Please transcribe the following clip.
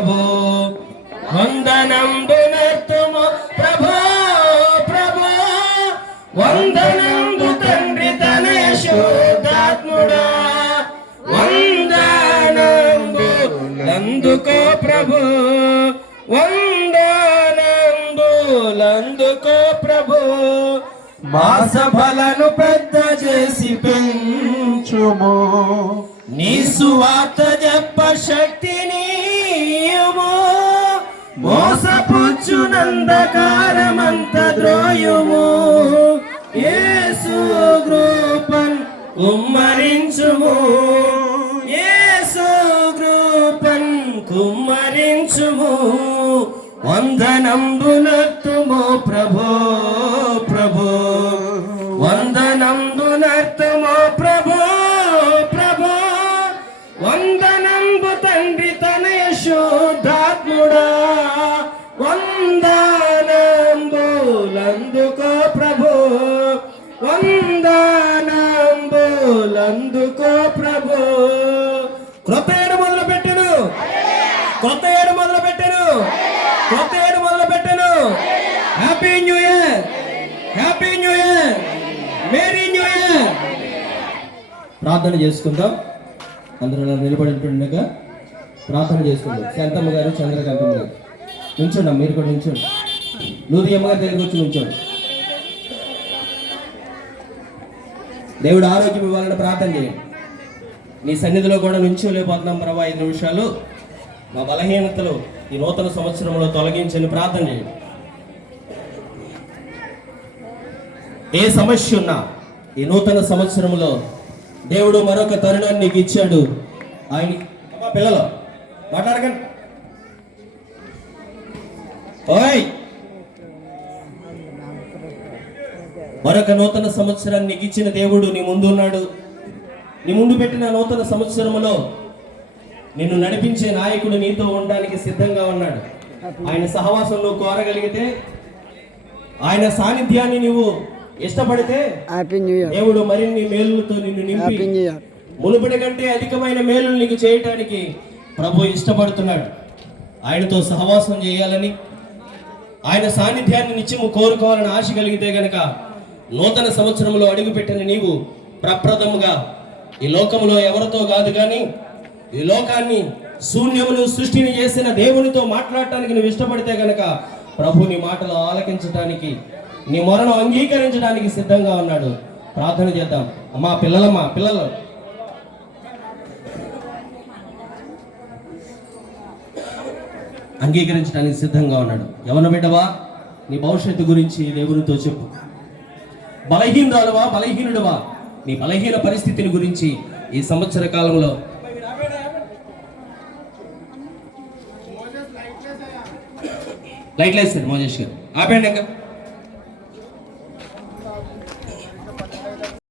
ప్రభు వందనంబునర్తుము ప్రభు ప్రభు వందనంబు తండ్రి తనయ శుద్ధాత్ముడా వందనంబు లందుకో ప్రభు వందనంబులందుకో ప్రభు మా సభలను పెద్ద చేసి పెంచుము నీ సువార్త చెప్ప శక్తిని మోసపుచ్చునందకారమంత ద్రోయుము యేసు కృపన్ కుమ్మరించుము యేసు కృపన్ కుమ్మరించుము వందనంబునర్తుము ప్రభు ప్రభు వందనంబునర్తుము ప్రభు ప్రభు వందనంబు తండ్రి తనయ శుద్ధాత్ముడా వందనంబులందుకో ప్రభు వందనంబులందుకో ప్రభు క్రొత్త ఏడు మొదలు పెట్టెను కొత్త ఏడు మొదలు పెట్టెను కొత్త ఏడు మొదలు పెట్టెను happy new year happy new year merry new year. ప్రార్థన చేసుకుందాం. అందరూ నిలబడినట్టుగా ప్రార్థన చేసుకుందాం. శాంతమ్మ గారు చంద్రకాంతమ్మ గారు నుంచోండి, మీరు కూడా నుంచోండి. నూరి అమ్మ గారి దగ్గరికి వచ్చి నుంచోండి. దేవుడు ఆరోగ్యం ఇవ్వాలని ప్రార్థన చేయండి. నీ సన్నిధిలో కూడా నుంచోలేకపోతున్నాం ప్రభా. 5 నిమిషాలు మా బలహీనతలు ఈ నూతన సంవత్సరంలో తొలగించని ప్రార్థన చేయండి. ఏ సమస్య ఉన్నా ఈ నూతన సంవత్సరంలో దేవుడు మరొక తరుణాన్ని నీకు ఇచ్చాడు. ఆయన పిల్లలు మాట్లాడకండి. ఓయ్, మరొక నూతన సంవత్సరాన్ని నీకు ఇచ్చిన దేవుడు నీ ముందు ఉన్నాడు. నీ ముందు పెట్టిన నూతన సంవత్సరంలో నిన్ను నడిపించే నాయకుడు నీతో ఉండడానికి సిద్ధంగా ఉన్నాడు. ఆయన సహవాసం నువ్వు కోరగలిగితే, ఆయన సాన్నిధ్యాన్ని నువ్వు ఇష్టపడితే దేవుడు మరిన్ని మేలులతో నిన్ను నింపి మునుపటి కంటే అధికమైన మేలులు నీకు చేయటానికి ప్రభు ఇష్టపడుతున్నాడు. ఆయనతో సహవాసం చేయాలని, ఆయన సాన్నిధ్యాన్ని నిత్యము కోరుకోవాలని ఆశ కలిగితే గనక నూతన సంవత్సరంలో అడుగుపెట్టిన నీవు ప్రప్రథముగా ఈ లోకంలో ఎవరితో కాదు కానీ ఈ లోకాన్ని శూన్యమును సృష్టిని చేసిన దేవునితో మాట్లాడటానికి నువ్వు ఇష్టపడితే గనక ప్రభు నీ మాటలు ఆలకించడానికి, నీ మొరను అంగీకరించడానికి సిద్ధంగా ఉన్నాడు. ప్రార్థన చేద్దాం. అమ్మా పిల్లలు అంగీకరించడానికి సిద్ధంగా ఉన్నాడు. యవన బిడ్డవా, నీ భవిష్యత్తు గురించి దేవునితో చెప్పు. బలహీనుడువా, నీ బలహీన పరిస్థితిని గురించి ఈ సంవత్సర కాలంలో లైట్లు వేస్తారు మోజేష్ గారు. ఆపండి.